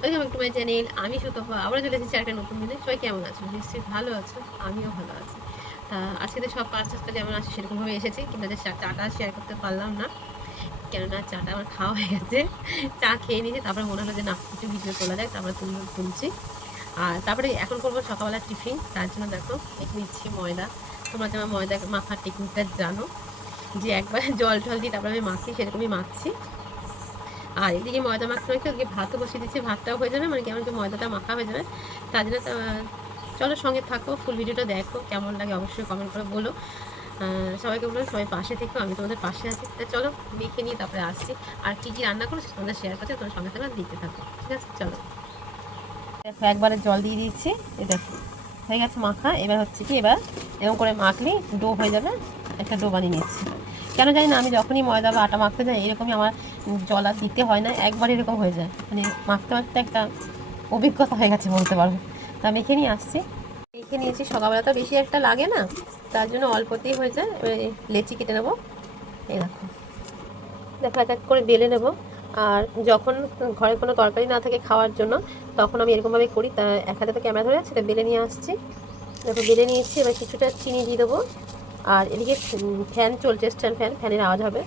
Welcome back to my channel. আমি সুতপা আবার চলে এসেছি একটা নতুন দিনে। সবাই কেমন আছো? নিশ্চয়ই ভালো আছো, আমিও ভালো আছি। তা আজকে তো সব কাজ টাজটা যেমন আছে সেরকমভাবে এসেছি, কিন্তু যে চাটা শেয়ার করতে পারলাম না, কেননা চাটা আমার খাওয়া হয়ে গেছে। চা খেয়ে নিয়েছি, তারপরে মনে হলো যে না, কিছু ভিডিও তোলা যায়, তারপরে তুলছি। আর তারপরে এখন করবো সকালবেলা টিফিন। তার জন্য দেখো মেখে নিচ্ছি ময়দা। তোমরা যেমন ময়দা মাখার টেকনিকটা জানো, যে একবার জল টল দিয়ে তারপরে আমি মাখি, সেরকমই মাখছি। আর এদিকে ময়দা মাখতে মাখতে ওদিকে ভাতও বসিয়ে দিচ্ছি, ভাতটাও হয়ে যাবে, মানে কেমন কি ময়দাটা মাখা হয়ে যাবে। তার জন্য চলো সঙ্গে থাকো, ফুল ভিডিওটা দেখো, কেমন লাগে অবশ্যই কমেন্ট করে বলো। সবাইকে বলো সবাই পাশে থেকো, আমি তোমাদের পাশে আছি। তা চলো মেখে নিয়ে তারপরে আসছি। আর কী কী রান্না করো তোমাদের শেয়ার করছি, তোমার সঙ্গে থাকো, দিতে থাকো, ঠিক আছে? চলো দেখো, একবারে জল দিয়ে দিচ্ছি। এই দেখো হয়ে গেছে মাখা। এবার হচ্ছে কি, এবার এরকম করে মাখলেই ডো হয়ে যাবে। একটা ডো বানিয়ে নিচ্ছি। কেন জানি না, আমি যখনই ময়দা বা আটা মাখতে যাই এরকমই আমার জল আর দিতে হয় না, একবার এরকম হয়ে যায়। মানে মাখতে মাখতে একটা অভিজ্ঞতা হয়ে গেছে বলতে পারবো। তা মেখে নিয়ে আসছি, মেখে নিয়েছি। সকালবেলা তো বেশি একটা লাগে না, তার জন্য অল্পতেই হয়ে যায়। লেচি কেটে নেবো। এই দেখো দেখো এক এক করে বেলে নেব। আর যখন ঘরে কোনো তরকারি না থাকে খাওয়ার জন্য, তখন আমি এরকমভাবে করি। তা এক হাতে তো ক্যামেরা ধরে সেটা বেলে নিয়ে আসছি। দেখো বেলে নিয়েছি। এবার কিছুটা চিনি দিয়ে দেবো। আর এদিকে ফ্যান চলছে, স্ট্যান্ড ফ্যান, ফ্যানের আওয়াজ হবে,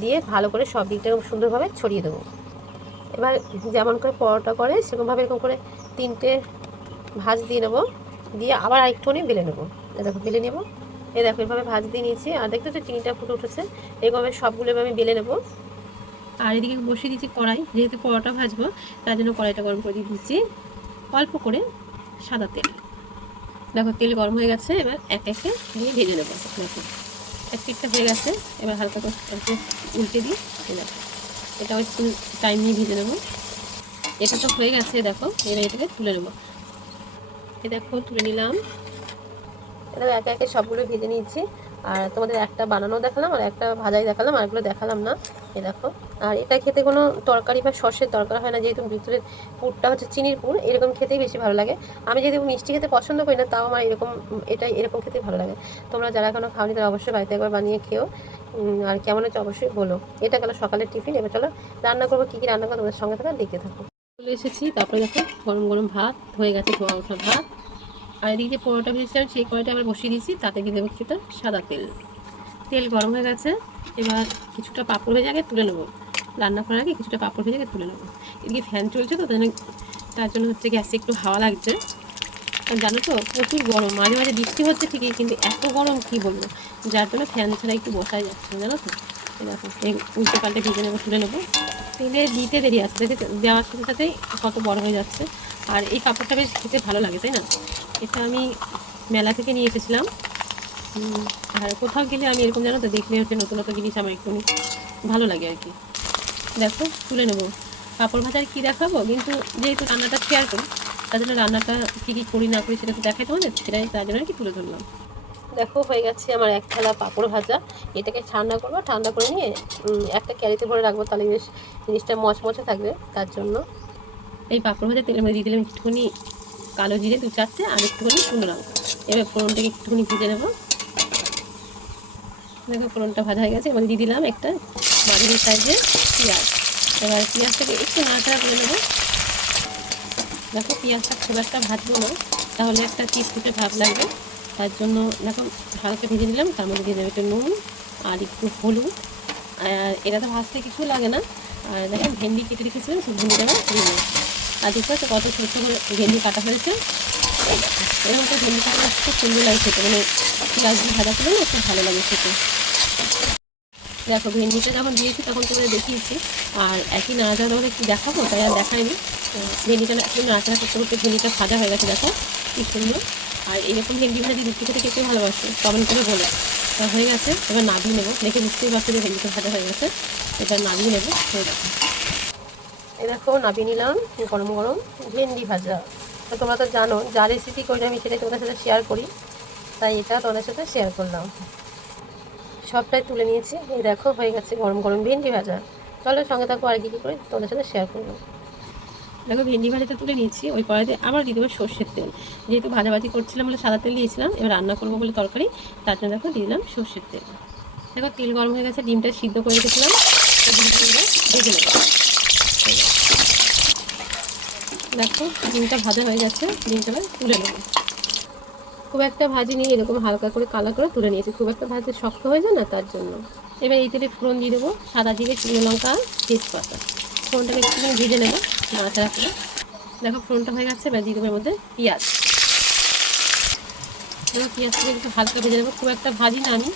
দিয়ে ভালো করে সব দিকটা সুন্দরভাবে ছড়িয়ে দেবো। এবার যেমন করে পরোটা করে সেরকমভাবে এরকম করে 3টে ভাঁজ দিয়ে নেবো, দিয়ে আবার আরেকটুখানি বেলে নেবো। দেখো বেলে নেবো। এই দেখো এভাবে ভাঁজ দিয়ে নিয়েছি। আর দেখতে তো চিনিটা ফুটে উঠেছে। এরকমভাবে সবগুলো আমি বেলে নেবো। আর এদিকে বসিয়ে দিচ্ছি কড়াই, যেহেতু পরোটা ভাজবো তার জন্য কড়াইটা গরম করে দিয়ে দিচ্ছি অল্প করে সাদা তেল। দেখো তেল গরম হয়ে গেছে, এবার এক একে দিয়ে ভেজে নেবো। দেখো এক পিঠটা হয়ে গেছে, এবার হালকা করে উল্টে দিই। দেখো এটাও একটু টাইম নিয়ে ভেজে নেবো। এটা তো হয়ে গেছে, দেখো এবার এটাকে তুলে নেবো। এ দেখো তুলে নিলাম। এটা একে একে সবগুলো ভেজে নিয়েছি। আর তোমাদের একটা বানানো দেখালাম, আর একটা ভাজাই দেখালাম, আর এগুলো দেখালাম না। এ দেখো। আর এটা খেতে কোনো তরকারি বা সসের দরকার হয় না, যেহেতু ভিতরের পুরটা হচ্ছে চিনির পুর, এরকম খেতেই বেশি ভালো লাগে। আমি যেহেতু মিষ্টি খেতে পছন্দ করি না, তাও আমার এরকম এরকম খেতেই ভালো লাগে। তোমরা যারা এখনো খাওনি তারা অবশ্যই বাড়িতে একবার বানিয়ে খেও। আর কেমন হচ্ছে অবশ্যই বলো। এটা গেল সকালের টিফিন। এবার চলো রান্না করবো। কী কী রান্না করবো তোমাদের সঙ্গে থাকা দেখতে থাকো। চলে এসেছি, তারপরে দেখো গরম গরম ভাত হয়ে গেছে, ধোয়া ওঠা ভাত। আর এদিকে যে পরোটা ভেজেছিলাম সেই কড়াইটা আবার বসিয়ে দিয়েছি, তাতে দিয়ে দেবো কিছুটা সাদা তেল। তেল গরম হয়ে গেছে, এবার কিছুটা পাঁপড় ভেজে আগে তুলে নেবো। রান্না করার আগে কিছুটা পাঁপড় ভেজে আগে তুলে নেবো। এদিকে ফ্যান চলছে তো, তার জন্য হচ্ছে গ্যাসে একটু হাওয়া লাগছে। আর জানো তো প্রচুর গরম, মাঝে মাঝে বৃষ্টি হচ্ছে ঠিকই, কিন্তু এত গরম কী বলবো, যার জন্য ফ্যান ছাড়া একটু বসাই যাচ্ছে না, জানো তো। দেখো এই উল্টে পাল্টে ভেজে নেবো, তুলে নেবো। তেলে দিতে দেরি আছে, দেখে দেওয়ার সাথে সাথেই কত বড় হয়ে যাচ্ছে। আর এই পাঁপড়টা বেশ খেতে ভালো লাগে, তাই না? এটা আমি মেলা থেকে নিয়ে এসেছিলাম। আর কোথাও গেলে আমি এরকম, জানো তো, দেখলে হচ্ছে নতুন নতুন জিনিস আমার একটু ভালো লাগে আর কি। দেখো তুলে নেবো। পাঁপড় ভাজার কী দেখাবো, কিন্তু যেহেতু রান্নাটা শেয়ার করি, তার জন্য রান্নাটা কী কী করি না করি সেটা তো দেখাই তোমাদের, সেটাই তার জন্য আর কি তুলে ধরলাম। দেখো হয়ে গেছে আমার এক থালা পাঁপড় ভাজা। এটাকে ঠান্ডা করবো, ঠান্ডা করে নিয়ে একটা ক্যারিতে ভরে রাখবো, তাহলে বেশ জিনিসটা মচমচে থাকবে। তার জন্য এই পাঁপড় ভাজা তেলের মধ্যে দিয়ে দিলাম একটুখানি কালো জিরে 2-4টে, আর একটুখানি শুকনো লঙ্কা। এবার ফোড়নটাকে একটুখানি ভেজে নেবো। দেখো ফোড়নটা ভাজা হয়ে গেছে, এবার দিয়ে দিলাম একটা মাঝারি সাইজের পেঁয়াজ। এবার পেঁয়াজটাকে একটু নাড়াচাড়া করে নেবো। দেখো পেঁয়াজটা খুব একটা ভাজবো না, তাহলে একটা চিটচিটে ভাব লাগবে। তার জন্য দেখো হালকা ভেজে নিলাম, তার মধ্যে দিয়ে দেবো একটু নুন আর একটু হলুদ। আর এটা তো ভাজতে কিছু লাগে না। আর দেখেন ভেন্ডি কেটে রেখেছিলাম, সেই ভেন্ডিটা দিয়ে দেবো। আর দেখতে পাচ্ছ কত ছোটো ছোটো ভেন্ডি কাটা হয়েছে। এরকম একটা ভেন্ডি কাটা খুব সুন্দর লাগে খেতে, মানে পেঁয়াজ দিয়ে ভাজা করলে না খুব ভালো লাগে খেতে। দেখো ভেন্ডিটা যখন দিয়েছি তখন তোমাদের দেখিয়েছি, আর একই নাড়াচাড়া ধরে একটু দেখাবো, তাই আর দেখায়নি। ভেন্ডিটা একটু নাড়াচাড়া করতে করতে ভেন্ডিটা ভাজা হয়ে গেছে, দেখো কি সুন্দর। আর এরকম ভেন্ডি ভাজি রুটি খেতে কেটে ভালোবাসে, কমেন্ট করে বলে। তা হয়ে গেছে, এবার নাবিয়ে নেবো। দেখে বুঝতেই পারছো যে ভেন্ডিটা ভাজা হয়ে গেছে, এবার নাবিয়ে নেবো। হয়ে গেছে, এই দেখো নাবিয়ে নিলাম গরম গরম ভেন্ডি ভাজা। তো তোমরা তো জানো যা রেসিপি করি আমি সেটাই তোমাদের সাথে শেয়ার করি, তাই এটা তোমাদের সাথে শেয়ার করলাম। সবটাই তুলে নিয়েছি। এই দেখো হয়ে গেছে গরম গরম ভেন্ডি ভাজা। চলো সঙ্গে থাকো, আর কী কী করে তোমাদের সাথে শেয়ার করবো। দেখো ভেন্ডি ভাজাটা তুলে নিয়েছি, ওই কড়াইতে আবার দিয়ে দেবো সর্ষের তেল। যেহেতু ভাজাভাজি করছিলাম বলে সাদা তেল দিয়েছিলাম, এবার রান্না করবো বলে তরকারি, তার জন্য দেখো দিয়ে দিলাম সর্ষের তেল। দেখো তেল গরম হয়ে গেছে, ডিমটা সিদ্ধ করে রেখেছিলাম, ডিমটা ভেজে নেবো। দেখো ডিমটা ভাজা হয়ে গেছে, ডিমটা তুলে নেবো। খুব একটা ভাজি নিয়ে এরকম হালকা করে কালার করে তুলে নিয়েছি, খুব একটা ভাজতে শক্ত হয়ে যায় না, তার জন্য। এবার এই তেলে ফোড়ন দিয়ে দেবো সাদা জিরে, শুকনো লঙ্কা, তেজপাতা। ফোড়নটাকে একটুখানি ভেজে নেবো নাড়াচাড়া করে। দেখো ফোড়নটা হয়ে গেছে, এবার দিয়ে দেবো এর মধ্যে পেঁয়াজ। এবার পেঁয়াজটাকে একটু হালকা ভেজে নেবো, খুব একটা ভাজি না আমি,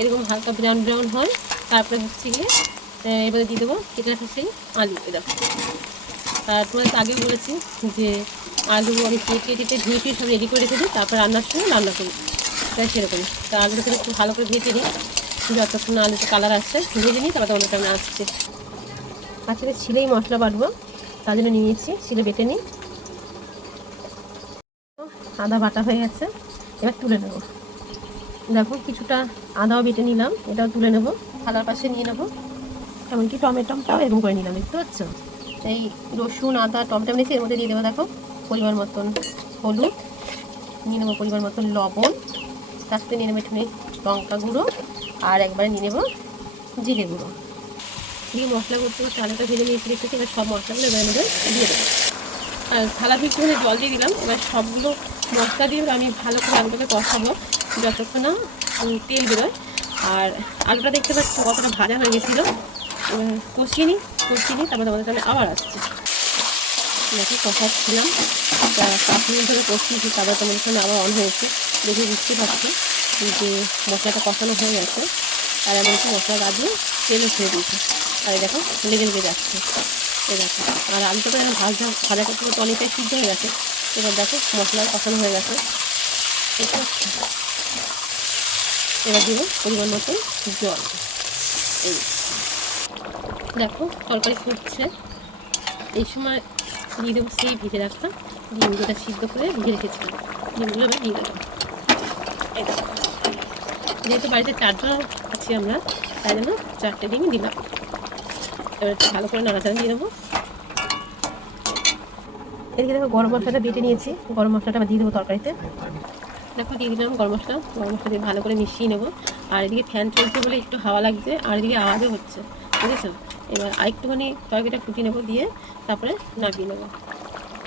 এরকম হালকা ব্রাউন ব্রাউন হয়। তারপরে হচ্ছে গিয়ে এবারে দিয়ে দেবো কেটে রাখা সেই আলু। দেখো আর তোমাদের আগেও বলেছি যে আলু আমি কেটে ধুয়ে সব রেডি করে রেখে দিই, তারপর রান্নার সময় রান্না করি, তাই সেরকমই। তা আলুটাকে একটু ভালো করে ভেজে নিই, যতক্ষণ না আলুতে কালার আসছে ভেজে নিই, তারপর অন্যটা আমি আসছে। আজকে ছিলেই মশলা বাটবো, তার জন্য নিয়েছি, ছিলে বেটে নিই। আদা বাটা হয়ে গেছে, এবার তুলে নেব। দেখো কিছুটা আদাও বেটে নিলাম, এটাও তুলে নেব, থালার পাশে নিয়ে নেবো। এমনকি টমেটোটাও এরকম করে নিলাম, দেখতে পাচ্ছ। এই রসুন আদা টমেটো নিয়েছি, এর মধ্যে দিয়ে দেবো দেখো পরিমাণ মতন হলুদ, নিয়ে নেবো পরিমাণ মতন লবণ, তার সাথে নিয়ে নেবো একটুখানি লঙ্কা গুঁড়ো, আর একবারে নিয়ে নেবো জিরে গুঁড়ো। দিয়ে মশলা করতে করতে আলুটা ভেজে নিয়েছি দেখতেছি। এবার সব মশলাগুলো এবার মধ্যে দিয়ে দেবো, আর থালা একটুখানি জল দিয়ে দিলাম। এবার সবগুলো মশলা দিয়ে আমি ভালো করে আলুটাকে কষাবো যতক্ষণ না তেল বেরোয়। আর আলুটা দেখতে পাচ্ছি কতটা ভাজা হয়ে গেছিলো, কষিয়ে নিই, তারপরে তোমাদের সামনে আবার আসছে। দেখো কষাচ্ছিলাম, 5 মিনিট ধরে কষিয়েছি, তারপরে তোমাদের সামনে আবার অন হয়েছে। দেখে বুঝতে পারছি যে মশলাটা কষানো হয়ে গেছে। আর আমি একটু মশলা গা দিয়ে তেলও ছেড়ে দিয়েছি, আর দেখো লেগে লেগে যাচ্ছে। এই দেখো, আর আলুটা তো যেন ভাজা করতে করতে অনেকটাই সিদ্ধ হয়ে গেছে। এবার দেখো মশলা কষানো হয়ে গেছে। এবার দিব পরিমাণ মতো জল। এই দেখো তরকারি ফুটছে, এই সময় দিয়ে দেবো সেই ভেজে রাখা ডিম, যেটা সিদ্ধ করে ভেজে রেখেছিলাম, ডিমগুলো আমি দিয়ে দেবো। এই দেখো, যেহেতু বাড়িতে 4 জন আছি আমরা, তাই জন্য 4টে ডিমই দিলাম। এবার ভালো করে নাড়াচাড়া দিয়ে দেবো। এদিকে দেখো গরম মশলাটা বেটে নিয়েছি, গরম মশলাটা দিয়ে দেবো তরকারিতে। দেখো দিয়ে দিলাম গরম মশলা দিয়ে ভালো করে মিশিয়ে নেবো। আর এদিকে ফ্যান চলছে বলে একটু হাওয়া লাগছে, আর এদিকে আওয়াজও হচ্ছে, বুঝেছো। এবার আরেকটুখানি তরকারিটা ফুটিয়ে নেবো, দিয়ে তারপরে নামিয়ে নেবো।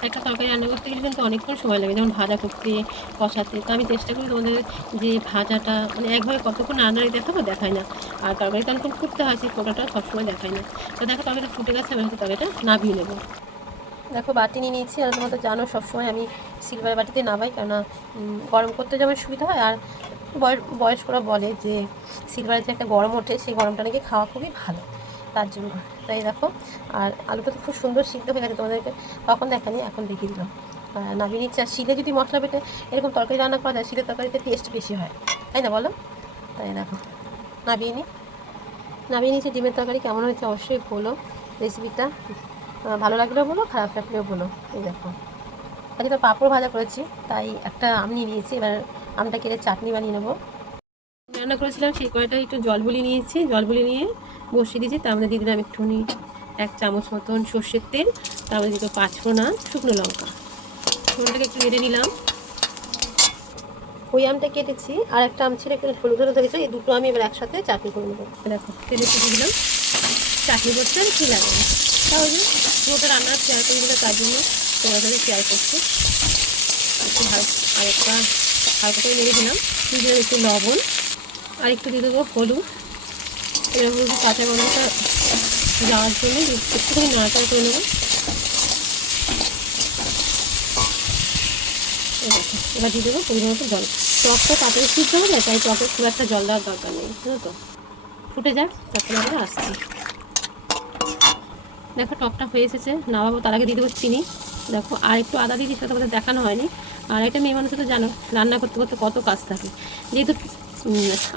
একটা তরকারি রান্না করতে গেলে কিন্তু অনেকক্ষণ সময় লাগে, যেমন ভাজা করতে, কষাতে। তো আমি চেষ্টা করি তোমাদের যে ভাজাটা মানে একভাবে কতক্ষণ রান্নায় দেখায় না, আর তরকারিটা অনেকক্ষণ ফুটতে হয়, সেই ফোটাটা সবসময় দেখায় না। তো দেখো তরকারিটা ফুটে গেছে, আমি হয়তো তরকারিটা নামিয়ে নেবো। দেখো বাটি নিয়ে নিয়েছি, আর তোমরা তো জানো সবসময় আমি সিলভার বাটিতে নামাই, কেননা গরম করতে যেমন সুবিধা হয়। আর বয়স্করা বলে যে সিলভারে যে একটা গরম ওঠে, সেই গরমটা নাকি খাওয়া খুবই ভালো, তার জন্য। তাই দেখো, আর আলুটা তো খুব সুন্দর সিদ্ধ হয়ে গেছে, তোমাদেরকে তখন দেখানি, এখন দেখিয়ে দিলাম। নামিয়ে নিচ্ছি। আর শিলে যদি মশলা বেটে এরকম তরকারি রান্না করা যায়, শিলের তরকারিতে টেস্ট বেশি হয়, তাই না বলো। তাই দেখো নামিয়ে নিচ্ছি ডিমের তরকারি। কেমন হয়েছে অবশ্যই বলো, রেসিপিটা ভালো লাগলেও বলো, খারাপ লাগলেও বলো। এই দেখো আজকে তো পাঁপড় ভাজা করেছি, তাই একটা আম নিয়ে নিয়েছি, এবার আমটা কেটে চাটনি বানিয়ে নেবো। রান্না করেছিলাম সেই কড়াইটা একটু জল বুলিয়ে নিয়েছি, জল বুলিয়ে নিয়ে বসিয়ে দিয়েছি। তার মধ্যে দিয়ে দিলাম একটুখানি 1 চামচ মতন সর্ষের তেল, তার মধ্যে দিতে 5 ফোড়ন শুকনো লঙ্কা। ফোড়নটাকে একটু নেড়ে নিলাম। ওই আমটা কেটেছি, আর একটা আম ছিল একটু হলুদ ধরেছে, এই দুটো আমি এবার একসাথে চাটনি করে নেবো। দেখো তেলে দিয়ে দিলাম, চাটনি করতে আর কী লাগে না, তাহলে পুরোটা রান্না শেয়ার করে দিলে, তার জন্য তোমার সাথে শেয়ার করছি। একটু আরেকটা হালকা করে নেড়ে দিলাম, দিয়ে দিলাম একটু লবণ, আর একটু দিয়ে দেবো হলুদ। এরকম কাঁচা গন্ধটা যাওয়ার জন্য একটুখানি নাড়াচাড়া করে নেবো। এবার দিয়ে দেবো পরিমাণ মতো জল। টকটা তাড়াতাড়ি সিদ্ধ হয়ে যায়, তাই টকের খুব একটা জল দেওয়ার দরকার নেই, বুঝলো তো। ফুটে যাক, তারপরে আমরা আসছি। দেখো টকটা হয়ে এসেছে, নামাবো, তার আগে দিয়ে দেবো চিনি। দেখো আর একটু আদা দিয়ে দিচ্ছি, তোমাদের দেখানো হয়নি। আর এটা মেয়ে মানুষ তো জানো রান্না করতে করতে কত কাজ থাকে, যেহেতু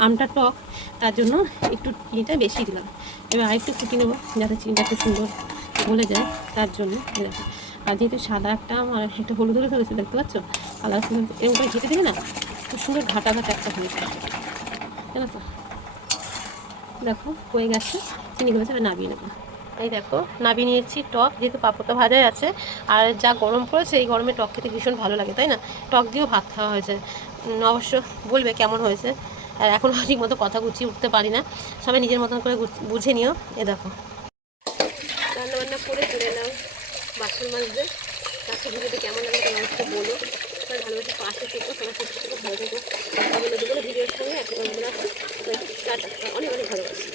আমটা টক, তার জন্য একটু চিনিটা বেশি দিলাম। এবার আরেকটু ফুটিয়ে নেবো, যাতে চিনিটা একটু সুন্দর গলে যায়, তার জন্য। দেখো আর যেহেতু সাদা একটা আম আর একটা হলুদ হলুদ হয়েছে, দেখতে পাচ্ছ কালার সুন্দর, এরকম করে ঘেটে দিলে না খুব সুন্দর ঘাটা একটা হয়েছে, জানো তো। দেখো হয়ে গেছে, চিনিগুলো সব নামিয়ে নেবো। এই দেখো নামিয়ে নিয়েছি টক, যেহেতু পাঁপড়টা ভাজাই আছে, আর যা গরম পড়েছে এই গরমে টক খেতে ভীষণ ভালো লাগে, তাই না। টক দিয়েও ভাত খাওয়া হয়েছে, অবশ্য বলবে কেমন হয়েছে। আর এখন ঠিক মতো কথা গুছিয়ে উঠতে পারি না, সবাই নিজের মতন করে বুঝে নিও। এ দেখো রান্নাবান্না করে তুলে নাও, বাসন মাজতে আজকে ভিডিওটি কেমন লাগে তোমার অবশ্যই বলো, সবাই ভালোবাসে পাশে থেকো, সবাই সুস্থ থেকো, ভালো থেকো। তবে নতুন কোনো ভিডিওর সঙ্গে একটা বন্ধুরা অনেক অনেক ভালোবাসি।